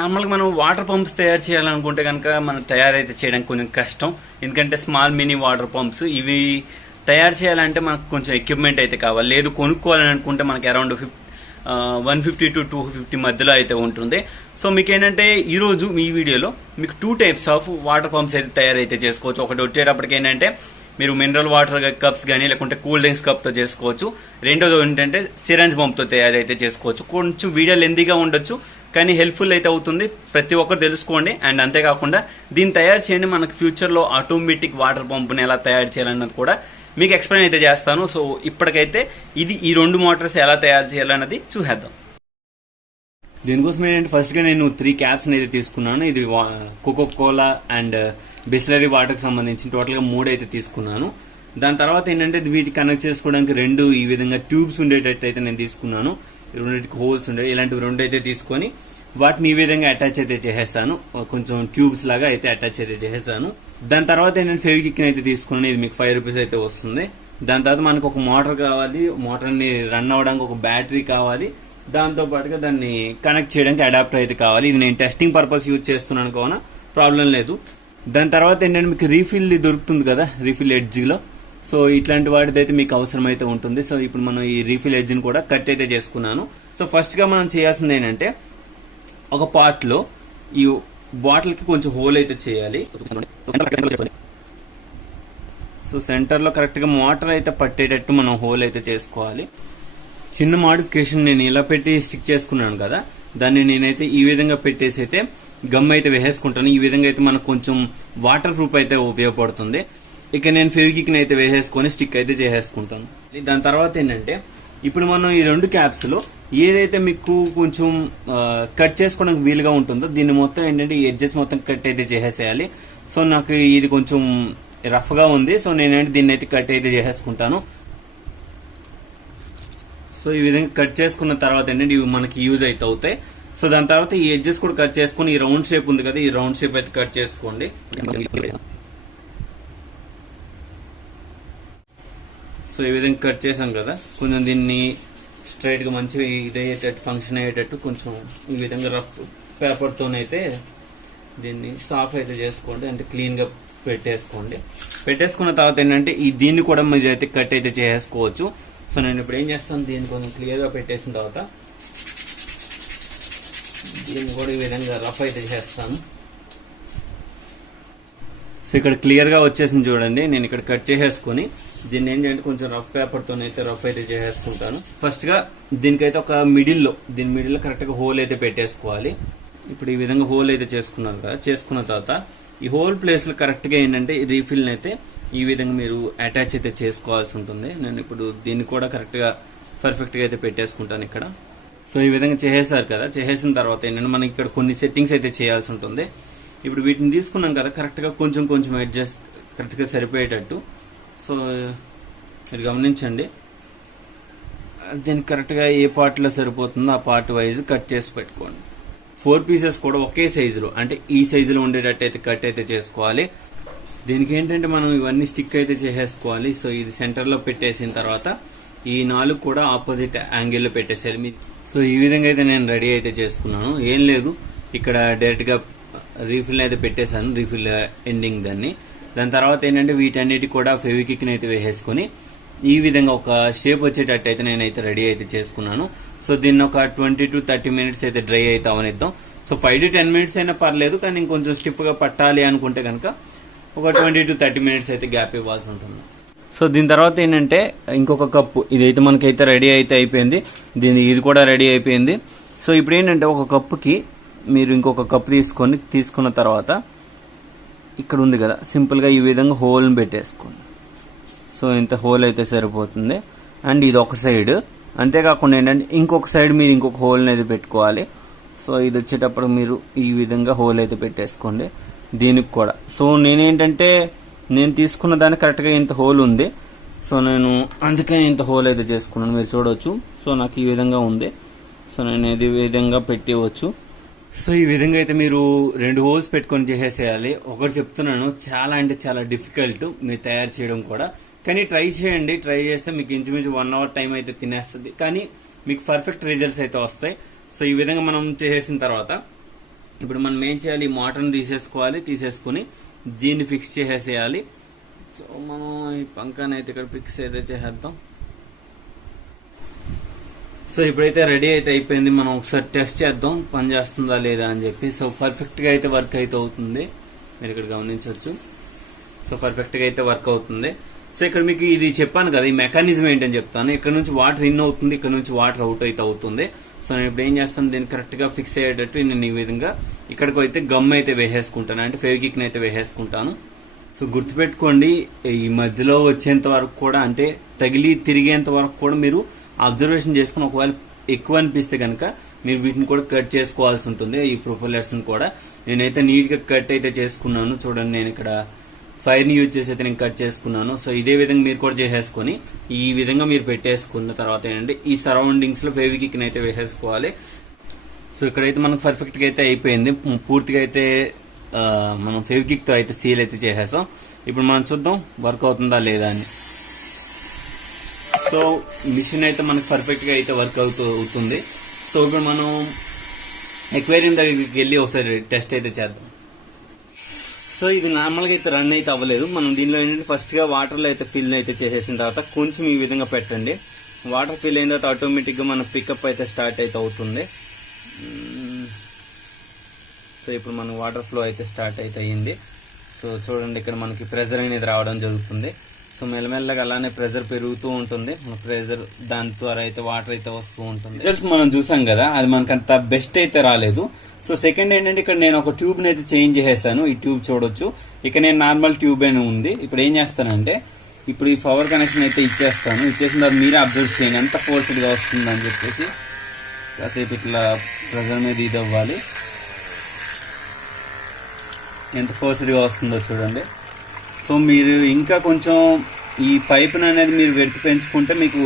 నార్మల్గా మనం water pumps తయారు చేయాలనుకుంటే కనుక మనం తయారైతే చేయడానికి కొంచెం కష్టం. ఎందుకంటే స్మాల్ మినీ వాటర్ పంప్స్ ఇవి తయారు చేయాలంటే మనకు కొంచెం ఎక్విప్మెంట్ అయితే కావాలి. లేదు కొనుక్కోవాలని అనుకుంటే మనకి అరౌండ్ 150 to 250 మధ్యలో అయితే ఉంటుంది. సో మీకు ఏంటంటే ఈరోజు మీ వీడియోలో మీకు 2 టైప్స్ ఆఫ్ వాటర్ పంప్స్ అయితే తయారైతే చేసుకోవచ్చు. ఒకటి వచ్చేటప్పటికి ఏంటంటే మీరు మినరల్ వాటర్ కప్స్ కానీ లేకుంటే కూల్ డ్రింక్స్ కప్తో చేసుకోవచ్చు. రెండోది ఏంటంటే సిరంజ్ పంప్తో తయారైతే చేసుకోవచ్చు. కొంచెం వీడియో లెందీగా ఉండొచ్చు కానీ హెల్ప్ఫుల్ అయితే అవుతుంది. ప్రతి ఒక్కరు తెలుసుకోండి. అండ్ అంతేకాకుండా దీన్ని తయారు చేయండి మనకు ఫ్యూచర్లో ఆటోమేటిక్ వాటర్ పంప్ని ఎలా తయారు చేయాలన్నది కూడా మీకు ఎక్స్ప్లెయిన్ అయితే చేస్తాను. సో ఇప్పటికైతే ఈ 2 మోటార్స్ ఎలా తయారు చేయాలన్నది చూసేద్దాం. దీనికోసం ఏంటంటే ఫస్ట్గా నేను 3 క్యాప్స్ని అయితే తీసుకున్నాను. ఇది కోకో కోలా అండ్ బిస్లరీ వాటర్కి సంబంధించి టోటల్గా 3 అయితే తీసుకున్నాను. దాని తర్వాత ఏంటంటే వీటికి కనెక్ట్ చేసుకోవడానికి 2 ఈ విధంగా ట్యూబ్స్ ఉండేటట్టు అయితే నేను తీసుకున్నాను. రెండింటికి హోల్స్ ఉండే ఇలాంటివి 2 అయితే తీసుకొని వాటిని ఈ విధంగా అటాచ్ అయితే చేసేస్తాను. కొంచెం ట్యూబ్స్ లాగా అయితే అటాచ్ అయితే చేసేసాను. దాని తర్వాత ఏంటంటే ఫెవిక్విక్ అయితే తీసుకున్నాను. ఇది మీకు 5 రూపీస్ అయితే వస్తుంది. దాని తర్వాత మనకు ఒక మోటార్ కావాలి. మోటార్ని రన్ అవ్వడానికి ఒక బ్యాటరీ కావాలి. దాంతో పాటుగా దాన్ని కనెక్ట్ చేయడానికి అడాప్టర్ అయితే కావాలి. ఇది నేను టెస్టింగ్ పర్పస్ యూజ్ చేస్తున్నాను కావున ప్రాబ్లం లేదు. దాని తర్వాత ఏంటంటే మీకు రీఫిల్ దొరుకుతుంది కదా, రీఫిల్ ఎడ్జ్లో. సో ఇట్లాంటి వాటిదైతే మీకు అవసరం అయితే ఉంటుంది. సో ఇప్పుడు మనం ఈ రీఫిల్ ఎడ్జ్ని కూడా కట్ అయితే చేసుకున్నాను. సో ఫస్ట్గా మనం చేయాల్సింది ఏంటంటే ఒక పార్ట్లో ఈ బాటిల్కి కొంచెం హోల్ అయితే చేయాలి. సో సెంటర్లో కరెక్ట్గా మోటార్ అయితే పట్టేటట్టు మనం హోల్ అయితే చేసుకోవాలి. చిన్న మోడిఫికేషన్ నేను ఇలా పెట్టి స్టిక్ చేసుకున్నాను కదా, దాన్ని నేనైతే ఈ విధంగా పెట్టేసి అయితే గమ్ అయితే వేసేసుకుంటాను. ఈ విధంగా అయితే మనకు కొంచెం వాటర్ ప్రూఫ్ అయితే ఉపయోగపడుతుంది. ఇక నేను ఫెవిక్విక్ని అయితే వేసేసుకొని స్టిక్ అయితే చేసేసుకుంటాను. దాని తర్వాత ఏంటంటే ఇప్పుడు మనం ఈ 2 క్యాప్స్లో ఏదైతే మీకు కొంచెం కట్ చేసుకోవడానికి వీలుగా ఉంటుందో దీన్ని మొత్తం ఏంటంటే ఈ ఎడ్జెస్ మొత్తం కట్ అయితే చేసేసేయాలి. సో నాకు ఇది కొంచెం రఫ్గా ఉంది. సో నేనంటే దీన్ని అయితే కట్ అయితే చేసేసుకుంటాను. సో ఈ విధంగా కట్ చేసుకున్న తర్వాత ఏంటంటే ఇవి మనకి యూజ్ అయితే అవుతాయి. సో దాని తర్వాత ఈ ఎడ్జెస్ కూడా కట్ చేసుకొని ఈ రౌండ్ షేప్ ఉంది కదా, ఈ రౌండ్ షేప్ అయితే కట్ చేసుకోండి. సో ఈ విధంగా కట్ చేసాం కదా, కొంచెం దీన్ని స్ట్రైట్గా మంచిగా ఇదయ్యేటట్టు ఫంక్షన్ అయ్యేటట్టు కొంచెం ఈ విధంగా రఫ్ పేపర్తోనైతే దీన్ని సాఫ్ అయితే చేసుకోండి. అంటే క్లీన్గా పెట్టేసుకున్న తర్వాత ఏంటంటే దీన్ని కూడా మీరు అయితే కట్ అయితే చేసుకోవచ్చు. సో నేను ఇప్పుడు ఏం చేస్తాను, దీన్ని కొంచెం క్లియర్గా పెట్టేసిన తర్వాత దీన్ని కూడా ఈ విధంగా రఫ్ అయితే చేస్తాను. సో ఇక్కడ క్లియర్గా వచ్చేసింది చూడండి. నేను ఇక్కడ కట్ చేసేసుకొని దీన్ని ఏంటంటే కొంచెం రఫ్ పేపర్తోనైతే రఫ్ అయితే చేసేసుకుంటాను. ఫస్ట్గా దీనికైతే ఒక దీని మిడిల్లో కరెక్ట్గా హోల్ అయితే పెట్టేసుకోవాలి. ఇప్పుడు ఈ విధంగా హోల్ అయితే చేసుకున్నారు కదా, చేసుకున్న తర్వాత ఈ హోల్ ప్లేస్లో కరెక్ట్గా ఏంటంటే రీఫిల్ని అయితే ఈ విధంగా మీరు అటాచ్ అయితే చేసుకోవాల్సి ఉంటుంది. నేను ఇప్పుడు దీన్ని కూడా కరెక్ట్గా పర్ఫెక్ట్గా అయితే పెట్టేసుకుంటాను ఇక్కడ. సో ఈ విధంగా చేసేసారు కదా, చేసేసిన తర్వాత ఏంటంటే మనకి ఇక్కడ కొన్ని సెట్టింగ్స్ అయితే చేయాల్సి ఉంటుంది. ఇప్పుడు వీటిని తీసుకున్నాం కదా, కరెక్ట్గా కొంచెం అడ్జస్ట్ కరెక్ట్గా సరిపోయేటట్టు. సో మీరు గమనించండి, దీనికి కరెక్ట్గా ఏ పార్ట్లో సరిపోతుందో ఆ పార్ట్ వైజ్ కట్ చేసి పెట్టుకోండి. 4 పీసెస్ కూడా ఒకే సైజులో అంటే ఈ సైజులో ఉండేటట్టు అయితే కట్ అయితే చేసుకోవాలి. దీనికి ఏంటంటే మనం ఇవన్నీ స్టిక్ అయితే చేసేసుకోవాలి. సో ఇది సెంటర్లో పెట్టేసిన తర్వాత ఈ 4 కూడా ఆపోజిట్ యాంగిల్లో పెట్టేసేయాలి. సో ఈ విధంగా అయితే నేను రెడీ అయితే చేసుకున్నాను. ఏం లేదు, ఇక్కడ డైరెక్ట్గా రీఫిల్ అయితే పెట్టేశాను, రీఫిల్ ఎండింగ్ దాన్ని. దాని తర్వాత ఏంటంటే వీటన్నిటి కూడా ఫెవిక్విక్ని అయితే వేసేసుకొని ఈ విధంగా ఒక షేప్ వచ్చేటట్టు అయితే నేనైతే రెడీ అయితే చేసుకున్నాను. సో దీన్ని ఒక 20 to 30 మినిట్స్ అయితే డ్రై అయితే అవనిద్దాం. సో 5 to 10 మినిట్స్ అయినా పర్లేదు, కానీ ఇంకొంచెం స్టిఫ్గా పట్టాలి అనుకుంటే కనుక ఒక 20 to 30 మినిట్స్ అయితే గ్యాప్ ఇవ్వాల్సి ఉంటుంది. సో దీని తర్వాత ఏంటంటే ఇంకొక కప్పు ఇదైతే మనకైతే రెడీ అయితే అయిపోయింది. ఇది కూడా రెడీ అయిపోయింది. సో ఇప్పుడు ఏంటంటే ఒక కప్పుకి మీరు ఇంకొక కప్పు తీసుకున్న తర్వాత ఇక్కడ ఉంది కదా, సింపుల్గా ఈ విధంగా హోల్ని పెట్టేసుకోండి. సో ఇంత హోల్ అయితే సరిపోతుంది. అండ్ ఇది ఒక సైడ్, అంతేకాకుండా ఏంటంటే ఇంకొక సైడ్ మీరు ఇంకొక హోల్ని అయితే పెట్టుకోవాలి. సో ఇది వచ్చేటప్పుడు మీరు ఈ విధంగా హోల్ అయితే పెట్టేసుకోండి దీనికి కూడా. సో నేను తీసుకున్న దానికి కరెక్ట్గా ఇంత హోల్ ఉంది. సో నేను అందుకని ఇంత హోల్ అయితే చేసుకున్నాను, మీరు చూడవచ్చు. సో నాకు ఈ విధంగా ఉంది. సో నేను ఈ విధంగా పెట్టవచ్చు. సో ఈ విధంగా అయితే మీరు 2 హోల్స్ పెట్టుకొని చేసేసేయాలి. ఒకటి చెప్తున్నాను, చాలా అంటే చాలా డిఫికల్ట్ మీరు తయారు చేయడం కూడా, కానీ ట్రై చేయండి. ట్రై చేస్తే మీకు ఇంచుమించు 1 hour టైం అయితే తినేస్తుంది, కానీ మీకు పర్ఫెక్ట్ రిజల్ట్స్ అయితే వస్తాయి. సో ఈ విధంగా మనం చేసేసిన తర్వాత ఇప్పుడు మనం ఏం చేయాలి, ఈ మోటార్ని తీసేసుకొని దీన్ని ఫిక్స్ చేసేయాలి. సో మనం ఈ పంకాన్ని అయితే ఇక్కడ ఫిక్స్ అయితే చేసేద్దాం. సో ఇప్పుడైతే రెడీ అయితే అయిపోయింది. మనం ఒకసారి టెస్ట్ చేద్దాం పని చేస్తుందా లేదా అని చెప్పి. సో పర్ఫెక్ట్గా అయితే వర్క్ అయితే అవుతుంది, మీరు ఇక్కడ గమనించవచ్చు. సో పర్ఫెక్ట్గా అయితే వర్క్ అవుతుంది. సో ఇక్కడ మీకు ఇది చెప్పాను కదా, ఈ మెకానిజం ఏంటని చెప్తాను. ఇక్కడ నుంచి వాటర్ ఇన్ అవుతుంది, ఇక్కడ నుంచి వాటర్ అవుట్ అయితే అవుతుంది. సో నేను ఇప్పుడు ఏం చేస్తాను, దీన్ని కరెక్ట్గా ఫిక్స్ అయ్యేటట్టు నేను ఈ విధంగా ఇక్కడికి అయితే గమ్ అయితే వేసేసుకుంటాను, అంటే ఫెవికిక్ని అయితే వేసేసుకుంటాను. సో గుర్తుపెట్టుకోండి, ఈ మధ్యలో వచ్చేంత వరకు కూడా, అంటే తగిలి తిరిగేంత వరకు కూడా మీరు అబ్జర్వేషన్ చేసుకుని ఒకవేళ ఎక్కువ అనిపిస్తే కనుక మీరు వీటిని కూడా కట్ చేసుకోవాల్సి ఉంటుంది. ఈ ప్రొపెల్లర్స్ని కూడా నేనైతే నీట్గా కట్ అయితే చేసుకున్నాను. చూడండి, నేను ఇక్కడ ఫైర్ని యూజ్ చేసి అయితే నేను కట్ చేసుకున్నాను. సో ఇదే విధంగా మీరు కూడా చేసేసుకొని ఈ విధంగా మీరు పెట్టేసుకున్న తర్వాత ఏంటంటే ఈ సరౌండింగ్స్లో ఫెవికిక్ని అయితే వేసేసుకోవాలి. సో ఇక్కడైతే మనకు పర్ఫెక్ట్గా అయితే అయిపోయింది. పూర్తిగా అయితే మనం ఫెవికిక్తో అయితే సీల్ అయితే చేసేసాం. ఇప్పుడు మనం చూద్దాం వర్క్ అవుతుందా లేదా అని. సో మిషన్ అయితే మనకు పర్ఫెక్ట్గా అయితే వర్క్ అవుతుంది. సో ఇప్పుడు మనం ఎక్వేరియం దగ్గరికి వెళ్ళి ఒకసారి టెస్ట్ అయితే చేద్దాం. సో ఇది నార్మల్గా అయితే రన్ అయితే అవ్వలేదు. మనం దీనిలో ఏంటంటే ఫస్ట్గా వాటర్లో అయితే ఫిల్ అయితే చేసేసిన తర్వాత కొంచెం ఈ విధంగా పెట్టండి. వాటర్ ఫిల్ అయిన తర్వాత ఆటోమేటిక్గా మన పికప్ అయితే స్టార్ట్ అయితే అవుతుంది. సో ఇప్పుడు మన వాటర్ ఫ్లో అయితే స్టార్ట్ అయితే అయ్యింది. సో చూడండి, ఇక్కడ మనకి ప్రెజర్ అనేది రావడం జరుగుతుంది. సో మెల్లమెల్లగా అలానే ప్రెజర్ పెరుగుతూ ఉంటుంది. మన ప్రెజర్ దాని ద్వారా అయితే వాటర్ అయితే వస్తూ ఉంటుంది. రిజల్ట్స్ మనం చూసాం కదా, అది మనకు అంత బెస్ట్ అయితే రాలేదు. సో సెకండ్ ఏంటంటే ఇక్కడ నేను ఒక ట్యూబ్ని అయితే చేంజ్ చేసేసాను. ఈ ట్యూబ్ చూడొచ్చు, ఇక నేను నార్మల్ ట్యూబ్ అయినా ఉంది. ఇప్పుడు ఏం చేస్తానంటే ఇప్పుడు ఈ పవర్ కనెక్షన్ అయితే ఇచ్చేస్తాను. ఇచ్చేసిన తర్వాత మీరే అబ్జర్వ్ చేయండి ఎంత ఫోర్స్డ్గా వస్తుందని చెప్పేసి. కాసేపు ఇట్లా ప్రెజర్ మీద ఇది అవ్వాలి, ఎంత ఫోర్స్డ్గా వస్తుందో చూడండి. సో మీరు ఇంకా కొంచెం ఈ పైప్ని అనేది మీరు వెడితి పెంచుకుంటే మీకు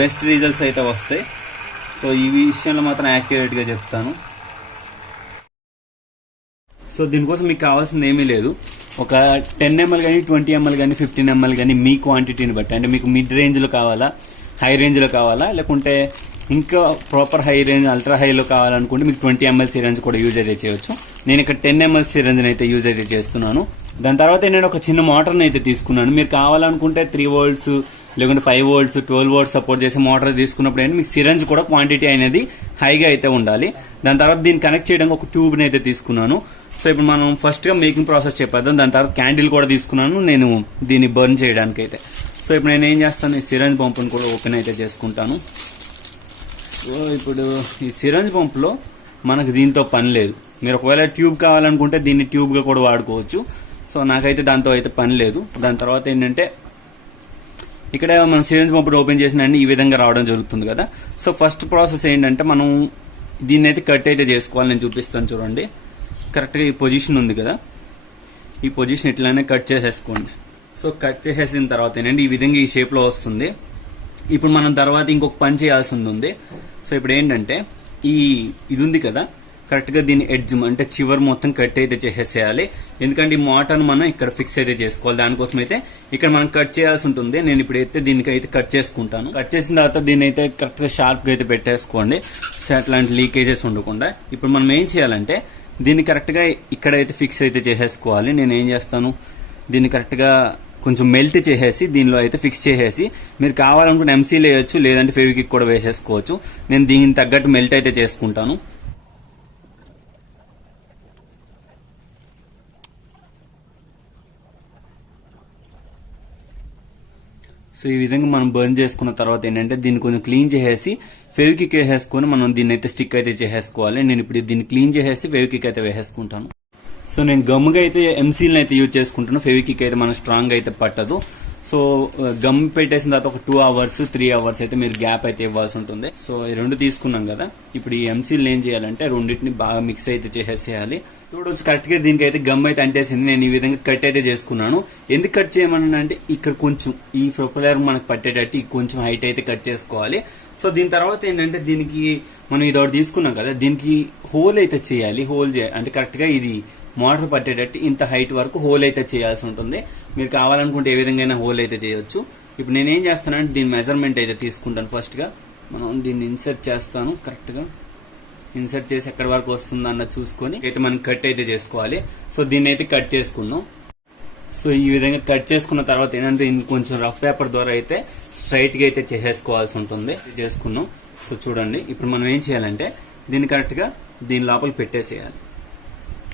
బెస్ట్ రిజల్ట్స్ అయితే వస్తాయి. సో ఈ విషయంలో మాత్రం యాక్యురేట్గా చెప్తాను. సో దీనికోసం మీకు కావాల్సింది ఏమీ లేదు. ఒక 10 ml కానీ 20 ml కానీ 15 ml కానీ మీ క్వాంటిటీని బట్టి, అంటే మీకు మిడ్ రేంజ్లో కావాలా, హై రేంజ్లో కావాలా, లేకుంటే ఇంకా ప్రాపర్ హై రేంజ్ అల్ట్రా హైలో కావాలనుకుంటే మీకు 20 ml సిరంజ్ కూడా యూజ్ అయితే చేయొచ్చు. నేను ఇక్కడ 10 ml సిరంజ్ని అయితే యూజ్ అయితే చేస్తున్నాను. దాని తర్వాత నేను ఒక చిన్న మోటార్ని అయితే తీసుకున్నాను. మీరు కావాలనుకుంటే 3 volts లేకుంటే 5 volts 12 volts సపోర్ట్ చేసే మోటార్ తీసుకున్నప్పుడు ఏంటి మీకు సిరంజ్ కూడా క్వాంటిటీ అనేది హైగా అయితే ఉండాలి. దాని తర్వాత దీన్ని కనెక్ట్ చేయడానికి ఒక ట్యూబ్ని అయితే తీసుకున్నాను. సో ఇప్పుడు మనం ఫస్ట్గా మేకింగ్ ప్రాసెస్ చెప్పేద్దాం. దాని తర్వాత క్యాండిల్ కూడా తీసుకున్నాను నేను దీన్ని బర్న్ చేయడానికి అయితే. సో ఇప్పుడు నేను ఏం చేస్తాను, ఈ సిరంజ్ పంపుని కూడా ఓపెన్ అయితే చేసుకుంటాను. సో ఇప్పుడు ఈ సిరంజ్ పంపులో మనకు దీంతో పని లేదు. మీరు ఒకవేళ ట్యూబ్ కావాలనుకుంటే దీన్ని ట్యూబ్గా కూడా వాడుకోవచ్చు. సో నాకైతే దాంతో అయితే పని లేదు. దాని తర్వాత ఏంటంటే ఇక్కడ మనం సిరంజ్ పంపుని ఓపెన్ చేసిన ఈ విధంగా రావడం జరుగుతుంది కదా. సో ఫస్ట్ ప్రాసెస్ ఏంటంటే మనం దీన్ని అయితే కట్ అయితే చేసుకోవాలి. నేను చూపిస్తాను చూడండి. కరెక్ట్గా ఈ పొజిషన్ ఉంది కదా, ఈ పొజిషన్ ఇట్లానే కట్ చేసేసుకోండి. సో కట్ చేసేసిన తర్వాత ఏంటంటే ఈ విధంగా ఈ షేప్లో వస్తుంది. ఇప్పుడు మనం తర్వాత ఇంకొక పని చేయాల్సి ఉంది. సో ఇప్పుడు ఏంటంటే ఇది ఉంది కదా, కరెక్ట్గా దీని ఎడ్జ్ అంటే చివరి మొత్తం కట్ అయితే చేసేసేయాలి. ఎందుకంటే ఈ మోటార్ను మనం ఇక్కడ ఫిక్స్ అయితే చేసుకోవాలి. దానికోసం అయితే ఇక్కడ మనం కట్ చేయాల్సి ఉంటుంది. నేను ఇప్పుడైతే దీనికి అయితే కట్ చేసుకుంటాను. కట్ చేసిన తర్వాత దీన్ని అయితే కరెక్ట్గా షార్ప్గా అయితే పెట్టేసుకోండి, సో అట్లాంటి లీకేజెస్ ఉండకుండా. ఇప్పుడు మనం ఏం చేయాలంటే దీన్ని కరెక్ట్గా ఇక్కడైతే ఫిక్స్ అయితే చేసేసుకోవాలి. నేను ఏం చేస్తాను, దీన్ని కరెక్ట్గా కొంచెం మెల్ట్ చేసేసి దీనిలో అయితే ఫిక్స్ చేసేసి, మీరు కావాలనుకుంటే ఎంసీల్ వేయచ్చు, లేదంటే ఫెవికిక్ కూడా వేసేసుకోవచ్చు. నేను దీనికి తగ్గట్టు మెల్ట్ అయితే చేసుకుంటాను. సో ఈ విధంగా మనం బర్న్ చేసుకున్న తర్వాత ఏంటంటే దీన్ని కొంచెం క్లీన్ చేసేసి ఫెవికిక్ వేసేసుకొని మనం దీన్ని అయితే స్టిక్ అయితే చేసేసుకోవాలి. నేను ఇప్పుడు దీన్ని క్లీన్ చేసేసి ఫెవికిక్ అయితే వేసేసుకుంటాను. సో నేను గమ్గా అయితే ఎంసీల్ని అయితే యూజ్ చేసుకుంటాను. ఫెవికిక్ అయితే మనం స్ట్రాంగ్ అయితే పట్టదు. సో గమ్ పెట్టేసిన తర్వాత ఒక 2 hours 3 hours అయితే మీరు గ్యాప్ అయితే ఇవ్వాల్సి ఉంటుంది. సో ఈ రెండు తీసుకున్నాం కదా, ఇప్పుడు ఈ ఎంసీల్ని ఏం చేయాలంటే రెండింటిని బాగా మిక్స్ అయితే చేసేసేయాలి. చూడవచ్చు కరెక్ట్గా దీనికి అయితే గమ్ అయితే అంటేసింది. నేను ఈ విధంగా కట్ అయితే చేసుకున్నాను. ఎందుకు కట్ చేయమన్నా అంటే ఇక్కడ కొంచెం ఈ ప్రొపెల్లర్ మనకు పట్టేటట్టు కొంచెం హైట్ అయితే కట్ చేసుకోవాలి. సో దీని తర్వాత ఏంటంటే దీనికి మనం ఇది ఒకటి తీసుకున్నాం కదా, దీనికి హోల్ అయితే చేయాలి. అంటే కరెక్ట్గా ఇది మోటార్ పట్టేటట్టు ఇంత హైట్ వరకు హోల్ అయితే చేయాల్సి ఉంటుంది. మీరు కావాలనుకుంటే ఏ విధంగా హోల్ అయితే చేయొచ్చు. ఇప్పుడు నేనేం చేస్తానంటే దీని మెజర్మెంట్ అయితే తీసుకుంటాను. ఫస్ట్గా మనం దీన్ని ఇన్సర్ట్ చేస్తాను కరెక్ట్గా. ఇన్సర్ట్ చేసి ఎక్కడి వరకు వస్తుందో అన్నది చూసుకొని అయితే మనం కట్ అయితే చేసుకోవాలి. సో దీన్ని అయితే కట్ చేసుకుందాం. సో ఈ విధంగా కట్ చేసుకున్న తర్వాత ఏంటంటే కొంచెం రఫ్ పేపర్ ద్వారా అయితే స్ట్రైట్ గా అయితే చేసేసుకోవాల్సి ఉంటుంది. చేసుకున్నాం. సో చూడండి, ఇప్పుడు మనం ఏం చేయాలంటే దీన్ని కరెక్ట్ గా దీని లోపల పెట్టేసేయాలి.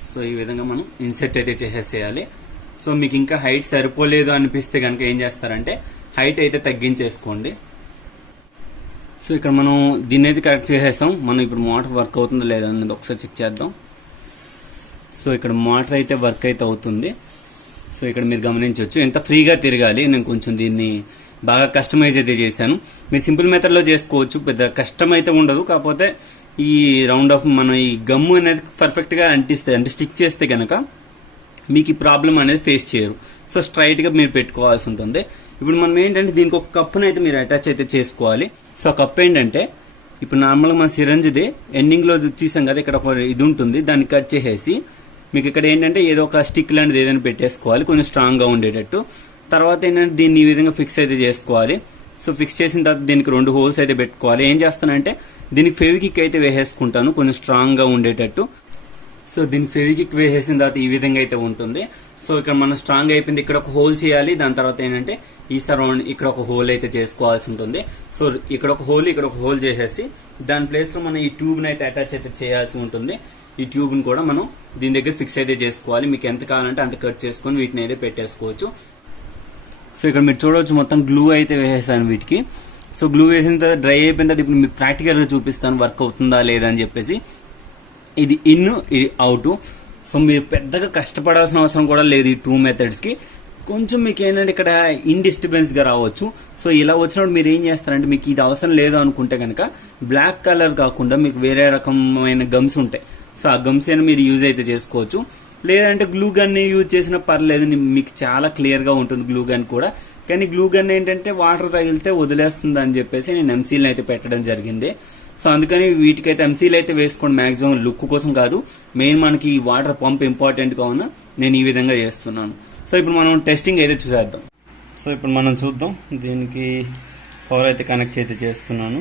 సో ఈ విధంగా మనం ఇన్సెట్ అయితే చేసేసేయాలి. సో మీకు ఇంకా హైట్ సరిపోలేదు అనిపిస్తే కనుక ఏం చేస్తారంటే హైట్ అయితే తగ్గించేసుకోండి. సో ఇక్కడ మనం దీన్ని అయితే కరెక్ట్ చేసేస్తాం. మనం ఇప్పుడు మోటార్ వర్క్ అవుతుందో లేదా అన్నది ఒకసారి చెక్ చేద్దాం. సో ఇక్కడ మోటార్ అయితే వర్క్ అయితే అవుతుంది. సో ఇక్కడ మీరు గమనించవచ్చు ఎంత ఫ్రీగా తిరగాలి. నేను కొంచెం దీన్ని బాగా కస్టమైజ్ అయితే చేశాను. మీరు సింపుల్ మెథడ్లో చేసుకోవచ్చు, పెద్ద కష్టం అయితే ఉండదు. కాకపోతే ఈ రౌండ్ ఆఫ్ మన ఈ గమ్ము అనేది పర్ఫెక్ట్గా అంటిస్తే అంటే స్టిక్ చేస్తే కనుక మీకు ఈ ప్రాబ్లం అనేది ఫేస్ చేయరు. సో స్ట్రైట్గా మీరు పెట్టుకోవాల్సి ఉంటుంది. ఇప్పుడు మనం ఏంటంటే దీనికి ఒక కప్పును అయితే మీరు అటాచ్ అయితే చేసుకోవాలి. సో ఆ కప్ ఏంటంటే ఇప్పుడు నార్మల్గా మన సిరంజ్ది ఎండింగ్లో చూసాం కదా, ఇక్కడ ఒక ఇది ఉంటుంది, దాన్ని కట్ చేసేసి మీకు ఇక్కడ ఏంటంటే ఏదో ఒక స్టిక్ లాంటిది ఏదైనా పెట్టేసుకోవాలి కొంచెం స్ట్రాంగ్గా ఉండేటట్టు. తర్వాత ఏంటంటే దీన్ని ఈ విధంగా ఫిక్స్ అయితే చేసుకోవాలి. సో ఫిక్స్ చేసిన తర్వాత దీనికి 2 హోల్స్ అయితే పెట్టుకోవాలి. ఏం చేస్తానంటే దీనికి ఫెవికిక్ అయితే వేసేసుకుంటాను కొంచెం స్ట్రాంగ్గా ఉండేటట్టు. సో దీనికి ఫెవికిక్ వేసేసిన తర్వాత ఈ విధంగా అయితే ఉంటుంది. సో ఇక్కడ మనం స్ట్రాంగ్ అయిపోయింది. ఇక్కడ ఒక హోల్ చేయాలి. దాని తర్వాత ఏంటంటే ఈ సరౌండ్ ఇక్కడ ఒక హోల్ అయితే చేసుకోవాల్సి ఉంటుంది. సో ఇక్కడ ఒక హోల్, ఇక్కడ ఒక హోల్ చేసేసి దాని ప్లేస్లో మనం ఈ ట్యూబ్ని అయితే అటాచ్ అయితే చేయాల్సి ఉంటుంది. ఈ ట్యూబ్ని కూడా మనం దీని దగ్గర ఫిక్స్ అయితే చేసుకోవాలి. మీకు ఎంత కావాలంటే అంత కట్ చేసుకొని వీటిని అయితే పెట్టేసుకోవచ్చు. సో ఇక్కడ మీరు చూడవచ్చు మొత్తం గ్లూ అయితే వేసేసాను వీటికి. సో గ్లూ వేసిన తర్వాత డ్రై అయిపోయిన తర్వాత ఇప్పుడు మీకు ప్రాక్టికల్గా చూపిస్తాను వర్క్ అవుతుందా లేదా అని చెప్పేసి. ఇది ఇన్, ఇది అవుట్. సో మీరు పెద్దగా కష్టపడాల్సిన అవసరం కూడా లేదు. ఈ 2 మెథడ్స్కి కొంచెం మీకు ఏంటంటే ఇక్కడ ఇన్డిస్టర్బెన్స్గా రావచ్చు. సో ఇలా వచ్చినప్పుడు మీరు ఏం చేస్తారంటే మీకు ఇది అవసరం లేదు అనుకుంటే కనుక బ్లాక్ కలర్ కాకుండా మీకు వేరే రకమైన గమ్స్ ఉంటాయి. సో ఆ గమ్స్ అయినా మీరు యూజ్ అయితే చేసుకోవచ్చు. లేదంటే గ్లూ గన్ని యూజ్ చేసినా పర్లేదు, మీకు చాలా క్లియర్గా ఉంటుంది గ్లూ గన్ కూడా. కానీ గ్లూ గన్ ఏంటంటే వాటర్ తగిలితే వదిలేస్తుంది అని చెప్పేసి నేను ఎంసీల్ని అయితే పెట్టడం జరిగింది. సో అందుకని వీటికైతే ఎంసీల్ అయితే వేసుకోండి, మ్యాక్సిమం లుక్ కోసం కాదు, మెయిన్ మనకి ఈ వాటర్ పంప్ ఇంపార్టెంట్గా ఉన్న నేను ఈ విధంగా చేస్తున్నాను. సో ఇప్పుడు మనం టెస్టింగ్ అయితే చూసేద్దాం. సో ఇప్పుడు మనం చూద్దాం. దీనికి పవర్ అయితే కనెక్ట్ అయితే చేస్తున్నాను.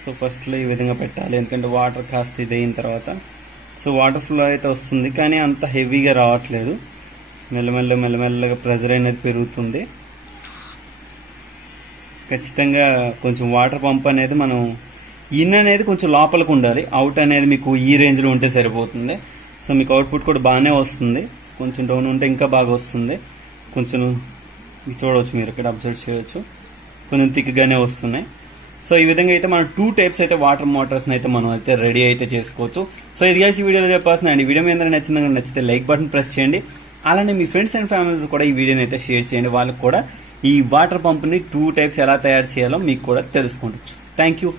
సో ఫస్ట్లో ఈ విధంగా పెట్టాలి, ఎందుకంటే వాటర్ కాస్త ఇది అయిన తర్వాత సో వాటర్ ఫ్లో అయితే వస్తుంది, కానీ అంత హెవీగా రావట్లేదు. మెల్లమెల్లగా ప్రెజర్ అనేది పెరుగుతుంది. ఖచ్చితంగా కొంచెం వాటర్ పంప్ అనేది మనం ఇన్ అనేది కొంచెం లోపలికి ఉండాలి, అవుట్ అనేది మీకు ఈ రేంజ్లో ఉంటే సరిపోతుంది. సో మీకు అవుట్పుట్ కూడా బాగానే వస్తుంది. కొంచెం డౌన్ ఉంటే ఇంకా బాగా వస్తుంది. కొంచెం చూడవచ్చు, మీరు ఇక్కడ అబ్జర్వ్ చేయవచ్చు, కొంచెం థిక్గానే వస్తున్నాయి. సో ఈ విధంగా అయితే మనం 2 టైప్స్ అయితే వాటర్ మోటార్స్ని అయితే మనం అయితే రెడీ అయితే చేసుకోవచ్చు. సో ఇది ఈ వీడియోలో చెప్పాల్సిన అండి. వీడియో మీద నచ్చితే లైక్ బటన్ ప్రెస్ చేయండి. అలానే మీ ఫ్రెండ్స్ అండ్ ఫ్యామిలీస్ కూడా ఈ వీడియోని అయితే షేర్ చేయండి. వాళ్ళకి కూడా ఈ వాటర్ పంప్ని 2 టైప్స్ ఎలా తయారు చేయాలో మీకు కూడా తెలుసుకుంటచ్చు. Thank you.